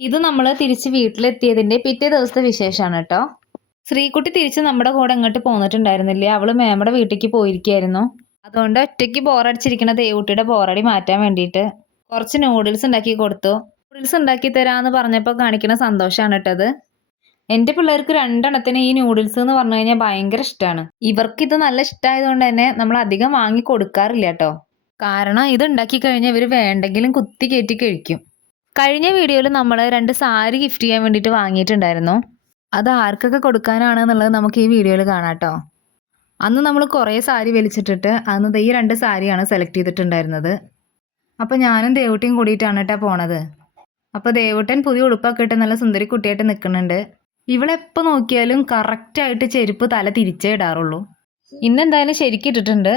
ഇത് നമ്മൾ തിരിച്ച് വീട്ടിലെത്തിയതിന്റെ പിറ്റേ ദിവസത്തെ വിശേഷമാണ് കേട്ടോ. ശ്രീകുട്ടി തിരിച്ച് നമ്മുടെ കൂടെ ഇങ്ങോട്ട് പോന്നിട്ടുണ്ടായിരുന്നില്ലേ. അവള് മേമയുടെ വീട്ടിലേക്ക് പോയിരിക്കായിരുന്നു. അതുകൊണ്ട് ഒറ്റയ്ക്ക് ബോറടിച്ചിരിക്കുന്ന ദേവുട്ടിയുടെ ബോറടി മാറ്റാൻ വേണ്ടിയിട്ട് കുറച്ച് നൂഡിൽസ് ഉണ്ടാക്കി കൊടുത്തു. നൂഡിൽസ് ഉണ്ടാക്കി തരാന്ന് പറഞ്ഞപ്പോൾ കാണിക്കുന്ന സന്തോഷമാണ് കേട്ടത്. എൻ്റെ പിള്ളേർക്ക് രണ്ടെണ്ണത്തിന് ഈ നൂഡിൽസ് എന്ന് പറഞ്ഞു കഴിഞ്ഞാൽ ഭയങ്കര ഇഷ്ടമാണ്. ഇവർക്കിത് നല്ല ഇഷ്ടമായതുകൊണ്ട് തന്നെ നമ്മൾ അധികം വാങ്ങി കൊടുക്കാറില്ല കേട്ടോ. കാരണം ഇത് ഉണ്ടാക്കി കഴിഞ്ഞാൽ ഇവർ വേണ്ടെങ്കിലും കുത്തി കയറ്റി കഴിക്കും. കഴിഞ്ഞ വീഡിയോയിൽ നമ്മൾ 2 സാരി ഗിഫ്റ്റ് ചെയ്യാൻ വേണ്ടിയിട്ട് വാങ്ങിയിട്ടുണ്ടായിരുന്നു. അത് ആർക്കൊക്കെ കൊടുക്കാനാണ് എന്നുള്ളത് നമുക്ക് ഈ വീഡിയോയിൽ കാണാം കേട്ടോ. അന്ന് നമ്മൾ കുറേ സാരി വലിച്ചിട്ടിട്ട് അന്ന് ഈ 2 സാരിയാണ് സെലക്ട് ചെയ്തിട്ടുണ്ടായിരുന്നത്. അപ്പോൾ ഞാനും ദേവുട്ടിയും കൂടിയിട്ടാണ് കേട്ടോ പോണത്. അപ്പോൾ ദേവുട്ടൻ പുതിയ ഉടുപ്പൊക്കെ ഇട്ട് നല്ല സുന്ദരി കുട്ടിയായിട്ട് നിൽക്കുന്നുണ്ട്. ഇവളെപ്പോൾ നോക്കിയാലും കറക്റ്റായിട്ട് ചെരുപ്പ് തല തിരിച്ചേ ഇടാറുള്ളൂ. ഇന്നെന്തായാലും ശരിക്കും ഇട്ടിട്ടുണ്ട്.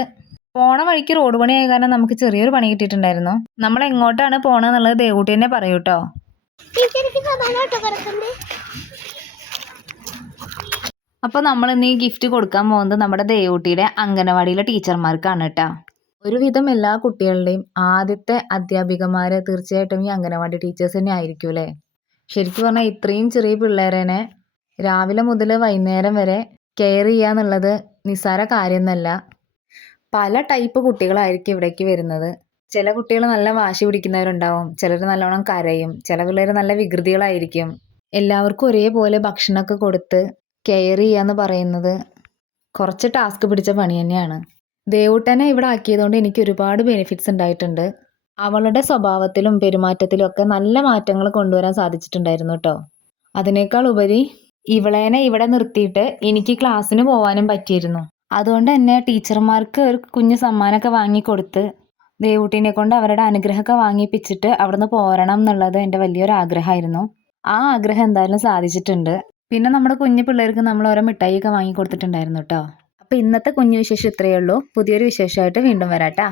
പോണ വഴിക്ക് റോഡ് പണിയായ കാരണം നമുക്ക് ചെറിയൊരു പണി കിട്ടിയിട്ടുണ്ടായിരുന്നു. നമ്മൾ എങ്ങോട്ടാണ് പോണെന്നുള്ളത് ദേവുട്ടി തന്നെ പറയൂ കേട്ടോ. അപ്പോൾ നമ്മൾ ഇന്ന് ഈ ഗിഫ്റ്റ് കൊടുക്കാൻ പോകുന്നത് നമ്മുടെ ദേവുട്ടിയുടെ അംഗനവാടിയിലെ ടീച്ചർമാർക്കാണ് കേട്ടോ. ഒരുവിധം എല്ലാ കുട്ടികളുടെയും ആദ്യത്തെ അധ്യാപികമാർ തീർച്ചയായിട്ടും ഈ അംഗനവാടി ടീച്ചേഴ്സ് തന്നെ ആയിരിക്കും അല്ലേ. ശരിക്കും പറഞ്ഞാൽ ഇത്രയും ചെറിയ പിള്ളേരെ രാവിലെ മുതൽ വൈകുന്നേരം വരെ കെയർ ചെയ്യുക എന്നുള്ളത് നിസ്സാര കാര്യമൊന്നുമല്ല. പല ടൈപ്പ് കുട്ടികളായിരിക്കും ഇവിടേക്ക് വരുന്നത്. ചില കുട്ടികൾ നല്ല വാശി പിടിക്കുന്നവരുണ്ടാവും, ചിലർ നല്ലോണം കരയും, ചില പിള്ളേർ നല്ല വികൃതികളായിരിക്കും. എല്ലാവർക്കും ഒരേപോലെ ഭക്ഷണമൊക്കെ കൊടുത്ത് കെയർ ചെയ്യുക എന്ന് പറയുന്നത് കുറച്ച് ടാസ്ക് പിടിച്ച പണി തന്നെയാണ്. ദേവുട്ടനെ ഇവിടെ ആക്കിയതുകൊണ്ട് എനിക്ക് ഒരുപാട് ബെനിഫിറ്റ്സ് ഉണ്ടായിട്ടുണ്ട്. അവളുടെ സ്വഭാവത്തിലും പെരുമാറ്റത്തിലും ഒക്കെ നല്ല മാറ്റങ്ങൾ കൊണ്ടുവരാൻ സാധിച്ചിട്ടുണ്ടായിരുന്നു കേട്ടോ. അതിനേക്കാൾ ഉപരി ഇവളേനെ ഇവിടെ നിർത്തിയിട്ട് എനിക്ക് ക്ലാസ്സിന് പോകാനും പറ്റിയിരുന്നു. അതുകൊണ്ട് തന്നെ ടീച്ചർമാർക്ക് ഒരു കുഞ്ഞു സമ്മാനമൊക്കെ വാങ്ങിക്കൊടുത്ത് ദേവുട്ടീനെ കൊണ്ട് അവരുടെ അനുഗ്രഹമൊക്കെ വാങ്ങിപ്പിച്ചിട്ട് അവിടുന്ന് പോരണം എന്നുള്ളത് എൻ്റെ വലിയൊരു ആഗ്രഹമായിരുന്നു. ആ ആഗ്രഹം എന്തായാലും സാധിച്ചിട്ടുണ്ട്. പിന്നെ നമ്മുടെ കുഞ്ഞു പിള്ളേർക്ക് നമ്മൾ ഓരോ മിഠായിയൊക്കെ വാങ്ങി കൊടുത്തിട്ടുണ്ടായിരുന്നു കേട്ടോ. അപ്പോൾ ഇന്നത്തെ കുഞ്ഞു വിശേഷം ഇത്രയേ ഉള്ളൂ. പുതിയൊരു വിശേഷമായിട്ട് വീണ്ടും വരാം കേട്ടോ.